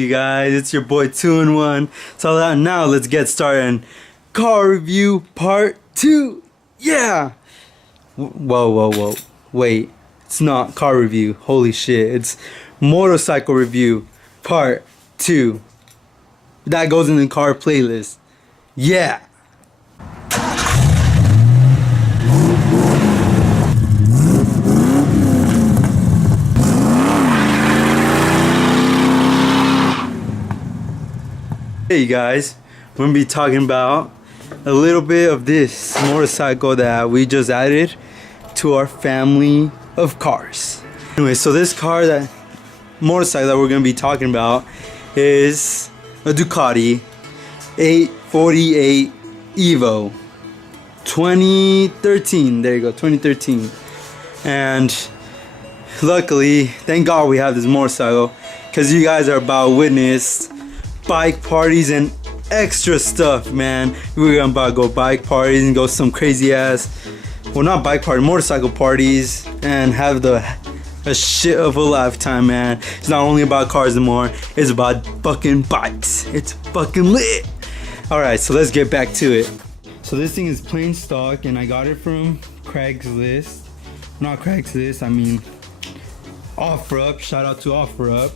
You guys, it's your boy 2-in-1. So now let's get started. Car review part 2. Yeah. Whoa. Wait, it's not car review. Holy shit. It's motorcycle review part 2. That goes in the car playlist. Yeah. Hey guys, we're gonna be talking about a little bit of this motorcycle that we just added to our family of cars. Anyway, so this motorcycle that we're gonna be talking about is a Ducati 848 Evo 2013. There you go, 2013. And luckily, thank God we have this motorcycle, because you guys are about to witness bike parties and extra stuff, man. We're about to go bike parties and go some crazy ass, well, not bike party, motorcycle parties, and have a shit of a lifetime, man. It's not only about cars anymore, it's about fucking bikes. It's fucking lit. Alright, so let's get back to it. So this thing is plain stock and I got it from Craigslist. Not Craigslist, I mean OfferUp. Shout out to OfferUp.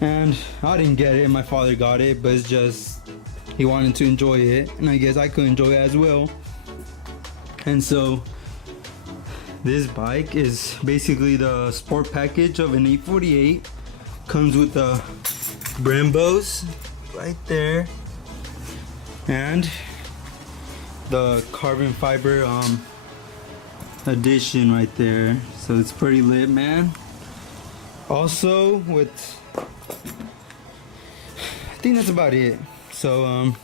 And I didn't get it, my father got it, but it's just he wanted to enjoy it, and I guess I could enjoy it as well. And so this bike is basically the sport package of an 848. Comes with the Brembos right there and the carbon fiber edition right there. So it's pretty lit, man. Also with, I think that's about it. So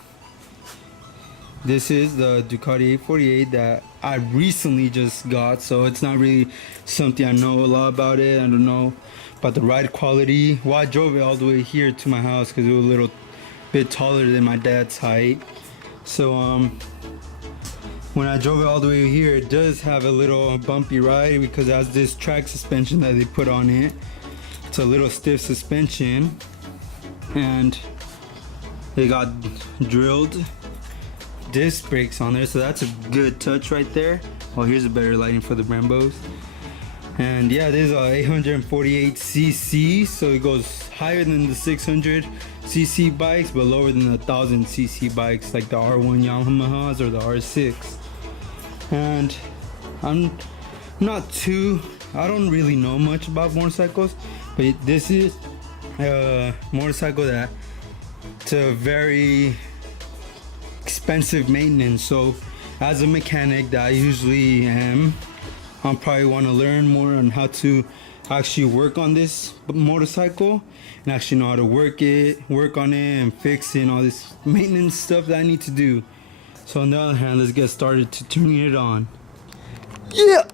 this is the Ducati 848 that I recently just got, so it's not really something I know a lot about it. I don't know about the ride quality. Well, I drove it all the way here to my house because it was a little bit taller than my dad's height. So when I drove it all the way here, it does have a little bumpy ride because it has this track suspension that they put on it. It's a little stiff suspension, and they got drilled disc brakes on there, so that's a good touch right there. Oh, here's a better lighting for the Brembos. And yeah, this is a 848cc, so it goes higher than the 600cc bikes but lower than the 1000cc bikes like the R1 Yamahas or the R6. And I don't really know much about motorcycles, but this is a motorcycle that it's a very expensive maintenance. So as a mechanic that I usually am, I'll probably want to learn more on how to actually work on this motorcycle and actually know how to work on it and fix it and all this maintenance stuff that I need to do. So on the other hand, let's get started to turning it on. Yeah.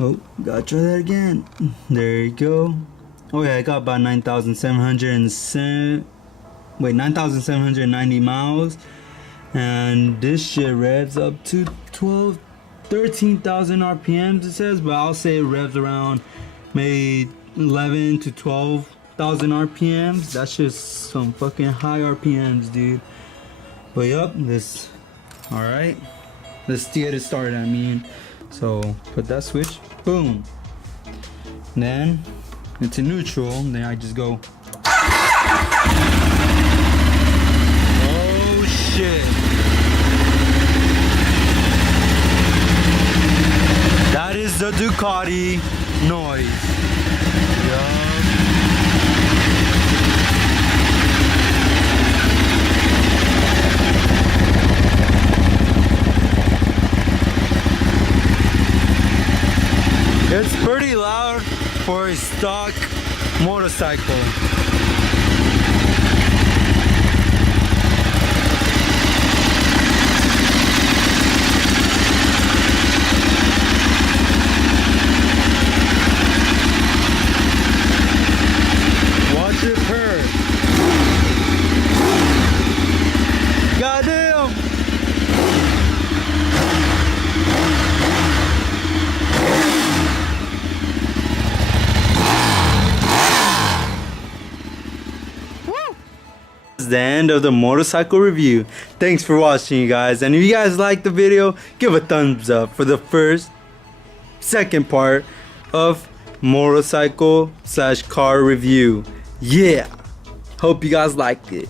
Oh, gotta try that again. There you go. Oh yeah, I got about 9,790 miles. And this shit revs up to 13,000 RPMs it says, but I'll say it revs around maybe 11 to 12,000 RPMs. That's just some fucking high RPMs, dude. But yup, alright. Let's get it started, I mean. So put that switch, boom. Then it's in neutral, then I just go. Oh shit. That is the Ducati noise. Yup. It's pretty loud for a stock motorcycle. Watch it purr. Goddamn! is the end of the motorcycle review. Thanks for watching, you guys, and if you guys liked the video, give a thumbs up for the second part of motorcycle / car review. Yeah, hope you guys liked it.